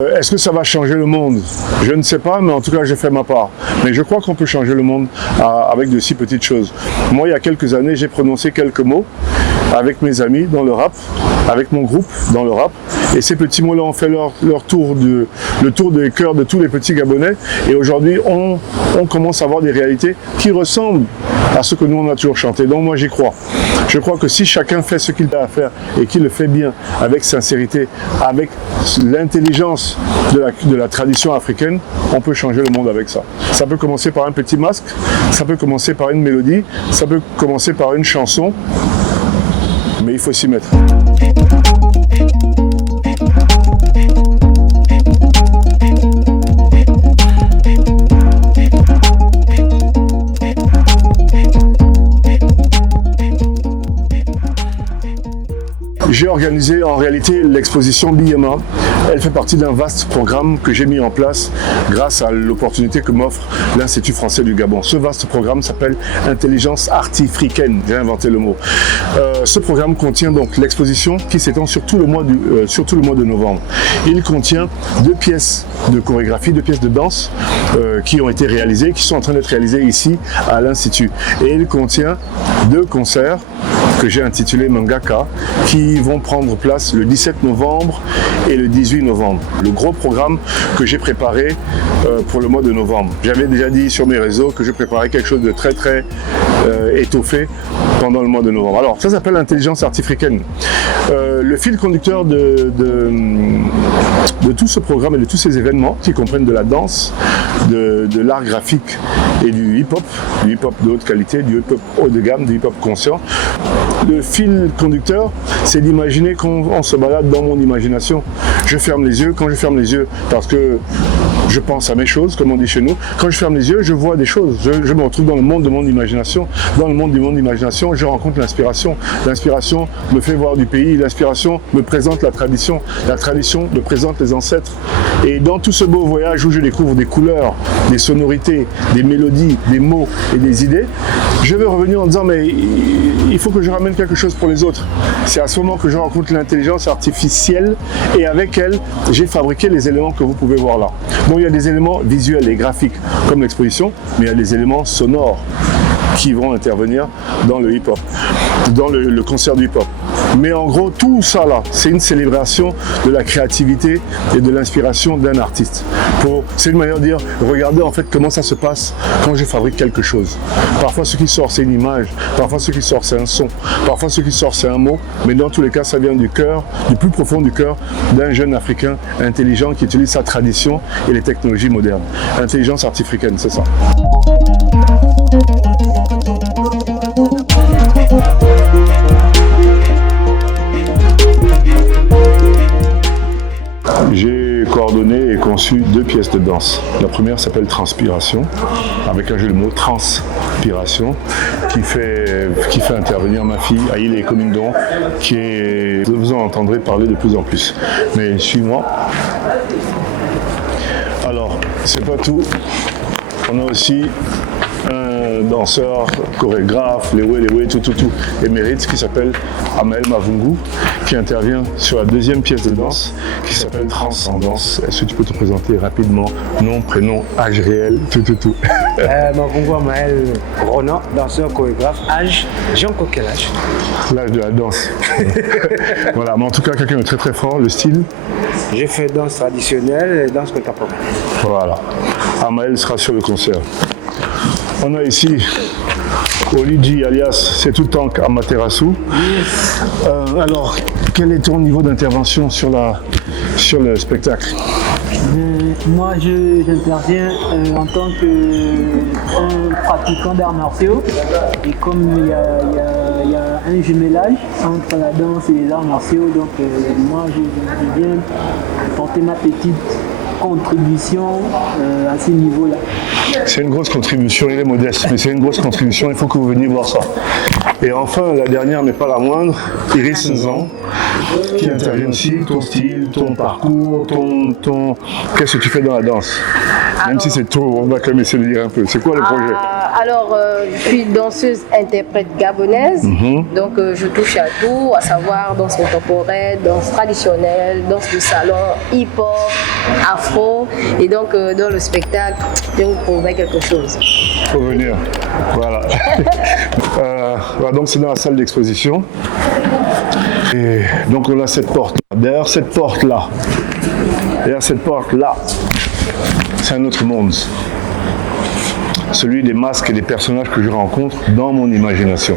Est-ce que ça va changer le monde? Je ne sais pas, mais en tout cas, j'ai fait ma part. Mais je crois qu'on peut changer le monde avec de si petites choses. Moi, il y a quelques années, j'ai prononcé quelques mots avec mes amis dans le rap, avec mon groupe dans le rap. Et ces petits mots-là ont fait leur tour, le tour des cœurs de tous les petits Gabonais. Et aujourd'hui, on commence à avoir des réalités qui ressemblent à ce que nous, on a toujours chanté. Donc moi, j'y crois. Je crois que si chacun fait ce qu'il a à faire et qu'il le fait bien, avec sincérité, avec l'intelligence de la tradition africaine, on peut changer le monde avec ça. Ça peut commencer par un petit masque, ça peut commencer par une mélodie, ça peut commencer par une chanson, mais il faut s'y mettre. J'ai organisé en réalité l'exposition BIEMA. Elle fait partie d'un vaste programme que j'ai mis en place grâce à l'opportunité que m'offre l'Institut français du Gabon. Ce vaste programme s'appelle Intelligence artifricaine, j'ai inventé le mot. Ce programme contient donc l'exposition qui s'étend sur tout le mois de novembre. Il contient 2 pièces de chorégraphie, 2 pièces de danse qui ont été réalisées, qui sont en train d'être réalisées ici à l'Institut. Et il contient 2 concerts que j'ai intitulé Mangaka, qui vont prendre place le 17 novembre et le 18 novembre. Le gros programme que j'ai préparé pour le mois de novembre. J'avais déjà dit sur mes réseaux que je préparais quelque chose de très étoffé pendant le mois de novembre. Alors, ça s'appelle l'intelligence artifricaine. Le fil conducteur de tout ce programme et de tous ces événements, qui comprennent de la danse, de l'art graphique et du hip-hop de haute qualité, du hip-hop haut de gamme, du hip-hop conscient. Le fil conducteur, c'est d'imaginer qu'on se balade dans mon imagination. Je ferme les yeux. Quand je ferme les yeux, parce que je pense à mes choses, comme on dit chez nous, quand je ferme les yeux, je vois des choses. Je me retrouve dans le monde de mon imagination. Dans le monde de mon imagination, je rencontre l'inspiration. L'inspiration me fait voir du pays. L'inspiration me présente la tradition. La tradition me présente les ancêtres. Et dans tout ce beau voyage où je découvre des couleurs, des sonorités, des mélodies, des mots et des idées, je vais revenir en disant mais il faut que je ramène quelque chose pour les autres. C'est à ce moment que je rencontre l'intelligence artificielle et avec elle, j'ai fabriqué les éléments que vous pouvez voir là. Donc il y a des éléments visuels et graphiques comme l'exposition, mais il y a des éléments sonores qui vont intervenir dans le hip-hop, dans le concert du hip-hop. Mais en gros, tout ça là, c'est une célébration de la créativité et de l'inspiration d'un artiste. C'est une manière de dire, regardez en fait comment ça se passe quand je fabrique quelque chose. Parfois ce qui sort c'est une image, parfois ce qui sort c'est un son, parfois ce qui sort c'est un mot, mais dans tous les cas ça vient du cœur, du plus profond du cœur d'un jeune Africain intelligent qui utilise sa tradition et les technologies modernes. Intelligence artifricaine, c'est ça. J'ai coordonné et conçu 2 pièces de danse. La première s'appelle Transpiration, avec un jeu de mots, transpiration, qui fait intervenir ma fille, Aïlé Komindon, vous en entendrez parler de plus en plus. Mais suis-moi. Alors, c'est pas tout. On a aussi un danseur, chorégraphe, les tout, émérite, qui s'appelle Amael Mavungu, qui intervient sur la 2e pièce de danse, qui s'appelle Transcendance. Est-ce que tu peux te présenter rapidement, nom, prénom, âge réel, tout. Mavungu Amael Ronan, danseur, chorégraphe, âge, j'ai encore quel âge? L'âge de la danse. Voilà, mais en tout cas, quelqu'un de très fort, le style. J'ai fait danse traditionnelle et danse contemporaine. Voilà, Amael sera sur le concert. On a ici Olidji alias C'est tout tank Amaterasu. Alors, quel est ton niveau d'intervention sur le spectacle? Moi, j'interviens en tant que pratiquant d'arts martiaux. Et comme il y a un jumelage entre la danse et les arts martiaux, donc moi, je viens porter ma petite contribution à ce niveau-là. C'est une grosse contribution, il est modeste, mais c'est une grosse contribution, il faut que vous veniez voir ça. Et enfin, la dernière, mais pas la moindre, Iris Nzan, qui intervient aussi, ton style, ton parcours, qu'est-ce que tu fais dans la danse? Même si c'est tôt, on va quand même essayer de dire un peu. C'est quoi le projet? Alors, je suis danseuse interprète gabonaise, donc je touche à tout, à savoir danse contemporaine, danse traditionnelle, danse de salon, hip-hop, afro, et donc dans le spectacle, je vous trouverai quelque chose. Faut venir, voilà. Donc c'est dans la salle d'exposition. Et donc on a cette porte. Derrière cette porte-là, c'est un autre monde. Celui des masques et des personnages que je rencontre dans mon imagination.